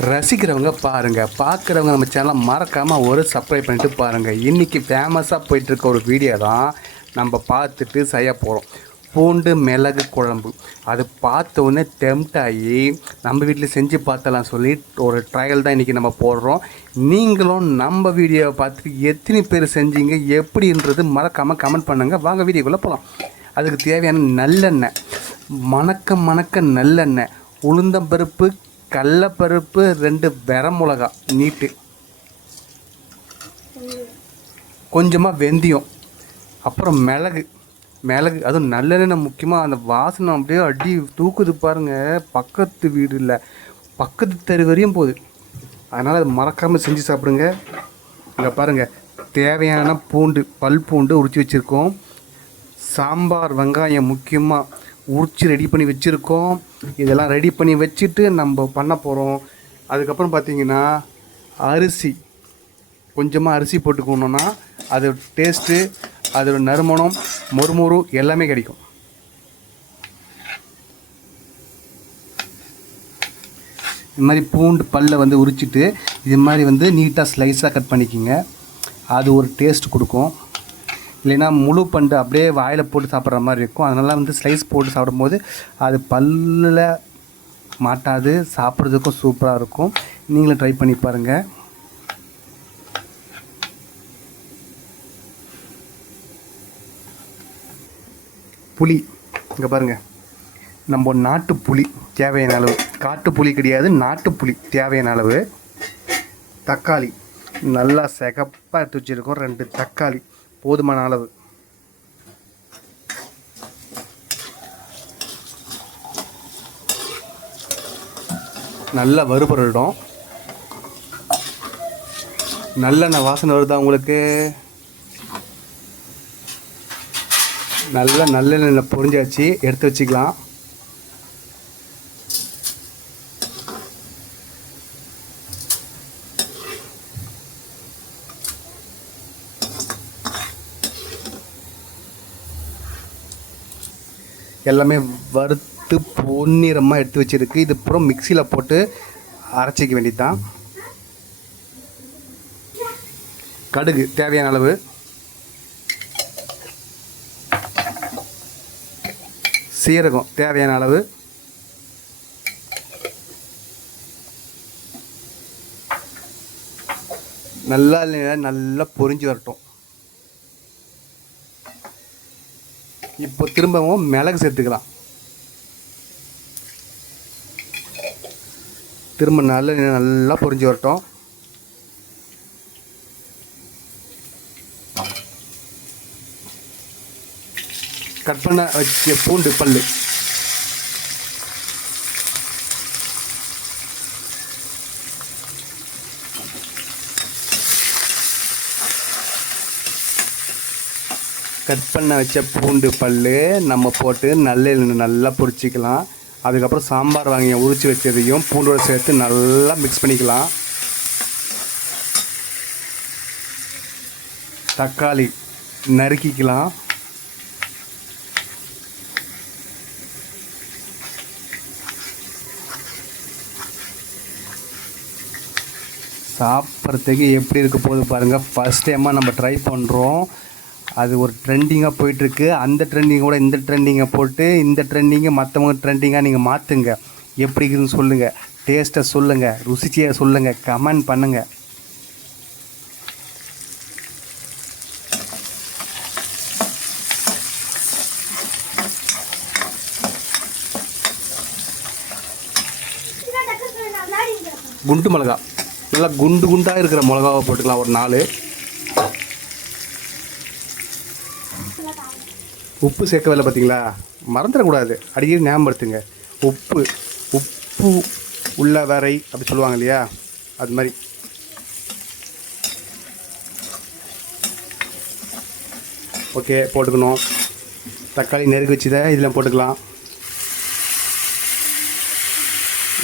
ரசிக்கிறவங்க பாருங்கள், பார்க்குறவங்க நம்ம சேனலை மறக்காமல் ஒரு சப்ஸ்கிரைப் பண்ணிட்டு பாருங்கள். இன்றைக்கி ஃபேமஸாக போயிட்டுருக்க ஒரு வீடியோ தான் நம்ம பார்த்துட்டு செய்ய போகிறோம். பூண்டு மிளகு குழம்பு. அது பார்த்த உடனே டெம்ட் ஆகி நம்ம வீட்டில் செஞ்சு பார்த்தலாம் சொல்லி ஒரு ட்ரையல் தான் இன்றைக்கி நம்ம போடுறோம். நீங்களும் நம்ம வீடியோவை பார்த்துட்டு எத்தனை பேர் செஞ்சீங்க எப்படின்றது மறக்காமல் கமெண்ட் பண்ணுங்கள். வாங்க வீடியோக்குள்ளே போகலாம். அதுக்கு தேவையான நல்லெண்ணெய், மணக்க நல்லெண்ணெய், உளுந்தம்பருப்பு, கடலப்பருப்பு, 2 வரமிளகா நீட்டு, கொஞ்சமாக வெந்தயம், அப்புறம் மிளகு அதுவும் நல்லெண்ணெய் முக்கியமாக. அந்த வாசனை அப்படியே அடி தூக்குது பாருங்கள். பக்கத்து வீடு இல்லை, பக்கத்து தெரு வரையும் போகுது. அதனால் அது மறக்காமல் செஞ்சு சாப்பிடுங்க. இங்கே பாருங்கள், தேவையான பூண்டு, பல் பூண்டு உரித்து வச்சுருக்கோம். சாம்பார் வெங்காயம் முக்கியமாக உரித்து ரெடி பண்ணி வச்சுருக்கோம். இதெல்லாம் ரெடி பண்ணி வச்சுட்டு நம்ம பண்ண போகிறோம். அதுக்கப்புறம் பார்த்திங்கன்னா அரிசி, கொஞ்சமாக அரிசி போட்டுக்கணுன்னா அது டேஸ்ட்டு, அதோட நறுமணம், மொறுமொறு எல்லாமே கிடைக்கும். இது மாதிரி பூண்டு பல்லை உரிச்சிட்டு இது மாதிரி நீட்டாக ஸ்லைஸாக கட் பண்ணிக்கிங்க. அது ஒரு டேஸ்ட் கொடுக்கும். இல்லைன்னா முழு பண்டு அப்படியே வாயில் போட்டு சாப்பிட்ற மாதிரி இருக்கும். அதனால் ஸ்லைஸ் போட்டு சாப்பிடும்போது அது பல்லில் மாட்டாது, சாப்பிட்றதுக்கும் சூப்பராக இருக்கும். நீங்களும் ட்ரை பண்ணி பாருங்கள். புளி, இங்கே பாருங்கள், நம்ம நாட்டு புளி தேவையான அளவு, காட்டு புளி கிடையாது, நாட்டு புளி தேவையான அளவு. தக்காளி நல்லா சிகப்பாக எடுத்து வச்சுருக்கோம். 2 தக்காளி போதுமான அளவு. நல்லா வறுபடட்டும். நல்லெண்ணெய் வாசனை வருதா உங்களுக்கு? நல்லா நல்லெண்ணெய் பொரிஞ்சாச்சு, எடுத்து வச்சுக்கலாம். எல்லாமே வறுத்து பொன்னிறமாக எடுத்து வச்சுருக்கு. இது அப்புறம் மிக்சியில் போட்டு அரைச்சிக்க வேண்டியது தான். கடுகு தேவையான அளவு, சீரகம் தேவையான அளவு, நல்லா பொரிஞ்சு வரட்டும். இப்போ திரும்பவும் மிளகு சேர்த்துக்கலாம். திரும்ப நல்லா பொரிஞ்சு வரட்டும். கட் பண்ண வச்ச பூண்டு பல், கட் பண்ண வச்ச பூண்டு பல் நம்ம போட்டு நல்லா பொரிச்சிக்கலாம். அதுக்கப்புறம் சாம்பார் வாங்கி உரித்து வச்சதையும் பூண்டோடு சேர்த்து நல்லா மிக்ஸ் பண்ணிக்கலாம். தக்காளி நறுக்கிக்கலாம். சாப்பிட்றதுக்கு எப்படி இருக்க போகுது பாருங்கள். ஃபஸ்ட் டைமாக நம்ம ட்ரை பண்ணுறோம். அது ஒரு ட்ரெண்டிங்காக போயிட்டுருக்கு. அந்த ட்ரெண்டிங்கோட இந்த ட்ரெண்டிங்கை போட்டு இந்த ட்ரெண்டிங்கை மற்றவங்க ட்ரெண்டிங்காக நீங்கள் மாற்றுங்க. எப்படி இருக்குதுன்னு சொல்லுங்கள், டேஸ்ட்டை சொல்லுங்கள், ருசிச்சியை சொல்லுங்கள், கமெண்ட் பண்ணுங்கள். குண்டு மிளகா, நல்லா குண்டாக இருக்கிற மிளகாவை போட்டுக்கலாம். ஒரு 4. உப்பு சேர்க்கவில்லை பார்த்தீங்களா, மறந்துடக்கூடாது, அடிக்கடி ஞாபகப்படுத்துங்க. உப்பு உள்ள வரை அப்படி சொல்லுவாங்க இல்லையா, அது மாதிரி. ஓகே, போட்டுக்கணும். தக்காளி நெருக்கி வச்சுதை இதில் போட்டுக்கலாம்.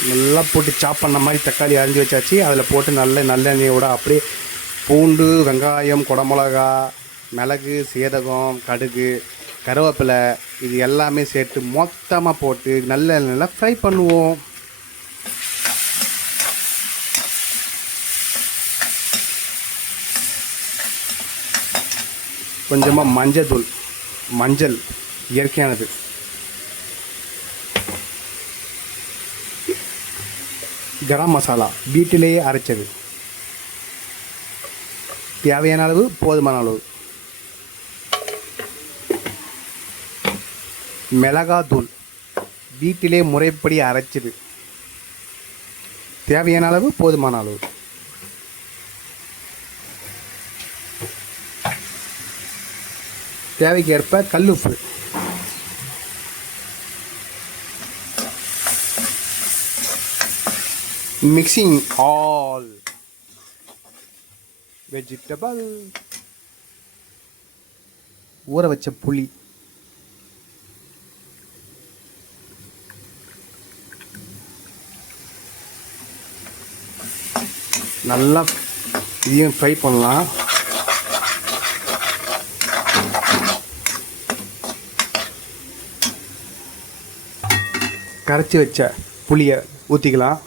நல்லா போட்டு சாப் பண்ண மாதிரி தக்காளி அரிஞ்சு வச்சாச்சு. அதில் போட்டு நல்லெண்ணெயோட அப்படியே பூண்டு, வெங்காயம், குடமிளகா, மிளகு, சீரகம், கடுகு, கருவேப்பிலை இது எல்லாமே சேர்த்து மொத்தமாக போட்டு நல்லா ஃப்ரை பண்ணுவோம். கொஞ்சமாக மஞ்சள், மஞ்சள் இயற்கையானது, கரம் மசாலா வீட்டிலேயே அரைச்சது, தேவையான அளவு, போதுமான அளவு, மிளகாத்தூள் வீட்டிலே முறைப்படி அரைச்சது, தேவையான அளவு, போதுமான அளவு, தேவைக்கு ஏற்ப கல்லுப்பு, மிக்சிங் ஆல் வெஜிடபிள், ஊற வச்ச புளி, நல்லா இதையும் ஃப்ரை பண்ணலாம். கரைச்சி வச்ச புளியை ஊற்றிக்கலாம்.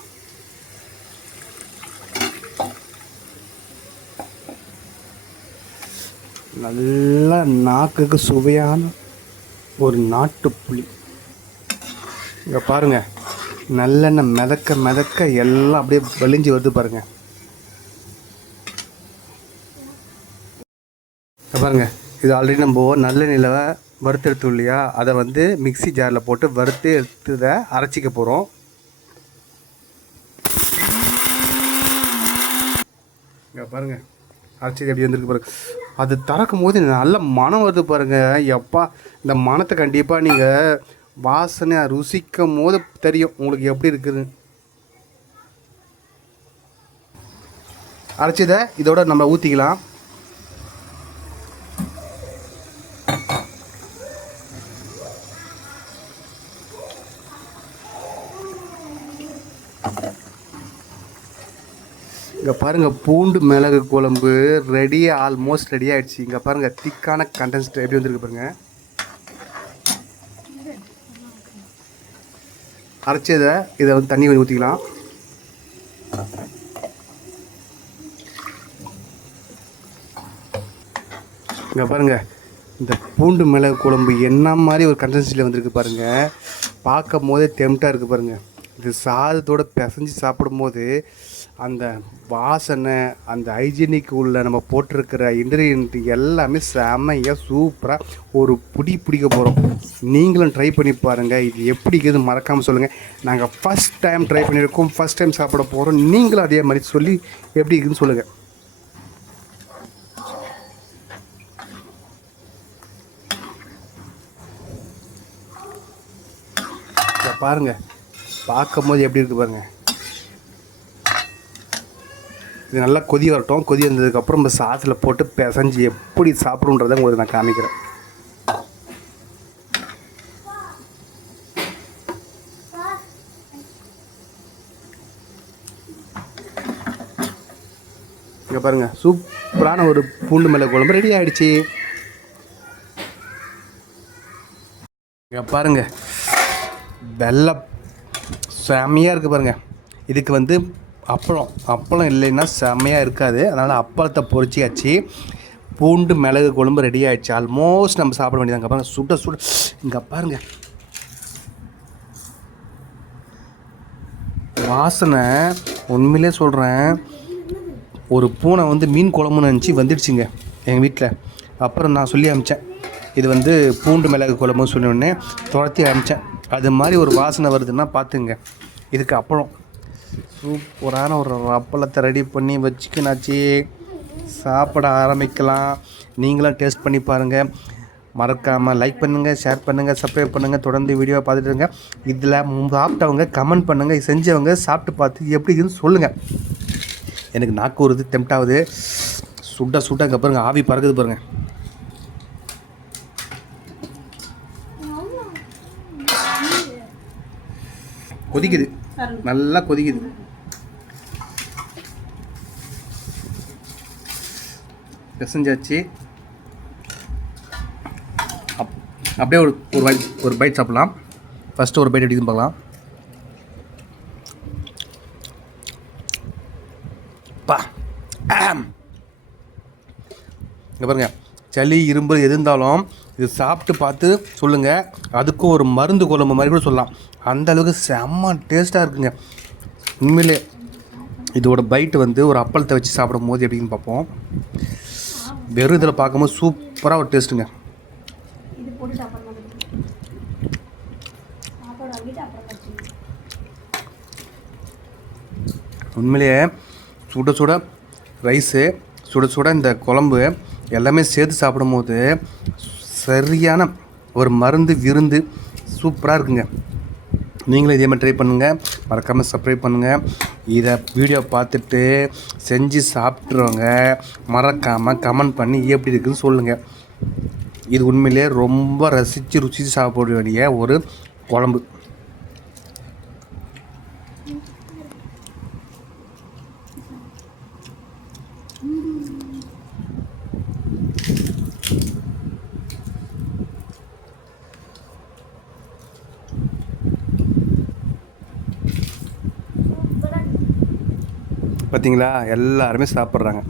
நல்லா நாக்குக்கு சுவையான ஒரு நாட்டு புளி. இங்கே பாருங்கள், நல்லெண்ணெய் மிதக்க மிதக்க எல்லாம் அப்படியே வலிஞ்சு வருது பாருங்கள். பாருங்கள், இது ஆல்ரெடி நம்ம நல்லெண்ணெயில் வறுத்தெடுத்தோம் இல்லையா, அதை வந்து மிக்சி ஜாரில் போட்டு வறுத்து எடுத்ததை அரைச்சிக்க போகிறோம். இங்கே பாருங்கள், அரைச்சி எப்படி வந்துருக்கு பாருங்கள். அது திறக்கும் போது நல்ல மனம் வருது பாருங்கள். எப்பா, இந்த மனத்தை கண்டிப்பாக நீங்கள் வாசனை ருசிக்கும் போது தெரியும் உங்களுக்கு எப்படி இருக்குது. அரைச்சதை இதோட நம்ம ஊற்றிக்கலாம். இங்கே பாருங்கள், பூண்டு மிளகு குழம்பு ரெடி, ஆல்மோஸ்ட் ரெடி ஆகிடுச்சு. இங்கே பாருங்கள், திக்கான கண்டென்ஸ்ட் எப்படி வந்துருக்கு பாருங்கள். அரைச்சதை இதை வந்து தண்ணி கொஞ்சம் ஊற்றிக்கலாம். இங்கே பாருங்கள், இந்த பூண்டு மிளகு குழம்பு என்ன மாதிரி ஒரு கண்டென்ஸ்டில் வந்திருக்கு பாருங்கள். பார்க்கும் போதே டெம்ட்டாக இருக்குது பாருங்கள். இது சாதத்தோடு பிசைஞ்சு சாப்பிடும்போது அந்த வாசனை, அந்த ஹைஜீனிக் உள்ள நம்ம போட்டிருக்கிற இன்க்ரீடியன்ட் எல்லாமே செம்மையாக சூப்பராக ஒரு பிடிக்க போகிறோம். நீங்களும் ட்ரை பண்ணி பாருங்கள். இது எப்படி இருக்குது மறக்காமல் சொல்லுங்கள். நாங்கள் ஃபஸ்ட் டைம் ட்ரை பண்ணியிருக்கோம், ஃபஸ்ட் டைம் சாப்பிட போகிறோம். நீங்களும் அதே மாதிரி சொல்லி எப்படி இருக்குதுன்னு சொல்லுங்கள். பாருங்கள், பார்க்கும் போது எப்படி இருக்குது பாருங்கள். இது நல்லா கொதி வரட்டும். கொதி வந்ததுக்கப்புறம் நம்ம சாஸில் போட்டு பிசைஞ்சு எப்படி சாப்பிடுன்றதை உங்களுக்கு நான் காமிக்கிறேன். இங்கே பாருங்கள், சூப்பரான ஒரு பூண்டு மிளகு குழம்பு ரெடி ஆகிடுச்சு. இங்கே பாருங்கள், வெள்ளை செம்மையாக இருக்குது பாருங்கள். இதுக்கு வந்து அப்பளம் இல்லைன்னா செம்மையாக இருக்காது. அதனால் அப்பளத்தை பொரிச்சியாச்சு. பூண்டு மிளகு குழம்பு ரெடி ஆகிடுச்சு. ஆல்மோஸ்ட் நம்ம சாப்பிட வேண்டியதாங்க. பாருங்கள், சுட இங்கே பாருங்கள், வாசனை உண்மையிலே சொல்கிறேன். ஒரு பூனை வந்து மீன் குழம்புன்னு நினச்சி வந்துடுச்சுங்க எங்கள் வீட்டில். அப்புறம் நான் சொல்லி அனுப்பிச்சேன், இது வந்து பூண்டு மிளகு குழம்புன்னு சொன்னோடனே துரத்தி அனுப்பிச்சேன். அது மாதிரி ஒரு வாசனை வருதுன்னா பார்த்துங்க. இதுக்கு அப்பளம் சூப்பரான ஒரு அப்பளத்தை ரெடி பண்ணி வச்சுக்கினாச்சு. சாப்பிட ஆரம்பிக்கலாம். நீங்களும் டேஸ்ட் பண்ணி பாருங்கள். மறக்காமல் லைக் பண்ணுங்கள், ஷேர் பண்ணுங்கள், சப்ஸ்கிரைப் பண்ணுங்கள். தொடர்ந்து வீடியோவை பார்த்துட்டுருங்க. இதில் சாப்பிட்டவங்க கமெண்ட் பண்ணுங்கள். செஞ்சவங்க சாப்பிட்டு பார்த்து எப்படி இருக்குன்னு சொல்லுங்கள். எனக்கு நாக்கு வருது, டெம்ட்டாகுது. சுட்ட இங்கே பாருங்கள், ஆவி பறக்குது பாருங்கள். கொதிக்குது, நல்லா கொதிக்குது. பிசைஞ்சாச்சு. அப்படியே ஒரு பைட் சாப்பிட்லாம். ஃபஸ்ட்டு ஒரு பைட் எப்படி பார்க்கலாம். பா, இங்கே பாருங்கள், சளி இரும்பல் எது இருந்தாலும் இது சாப்பிட்டு பார்த்து சொல்லுங்கள். அதுக்கும் ஒரு மருந்து குழம்பு மாதிரி கூட சொல்லலாம். அந்த அளவுக்கு செம்ம டேஸ்ட்டாக இருக்குங்க. உண்மையிலே இதோட பைட்டு வந்து ஒரு அப்பளத்தை வச்சு சாப்பிடும் போது எப்படின்னு பார்ப்போம். வெறும் இதில் பார்க்கும்போது சூப்பராக ஒரு டேஸ்ட்டுங்க. உண்மையிலேயே சுட சுட ரைஸு, சுட சுட இந்த குழம்பு எல்லாமே சேர்த்து சாப்பிடும்போது சரியான ஒரு மருந்து விருந்து சூப்பராக இருக்குங்க. நீங்களும் இதே மாதிரி ட்ரை பண்ணுங்கள். மறக்காமல் சப்ஸ்கிரைப் பண்ணுங்கள். இதை வீடியோ பார்த்துட்டு செஞ்சு சாப்பிட்றவங்க மறக்காமல் கமெண்ட் பண்ணி எப்படி இருக்குதுன்னு சொல்லுங்கள். இது உண்மையிலே ரொம்ப ருசித்து சாப்பிட வேண்டிய ஒரு குழம்பு. பார்த்தீங்களா, எல்லாருமே சாப்பிட்றாங்க.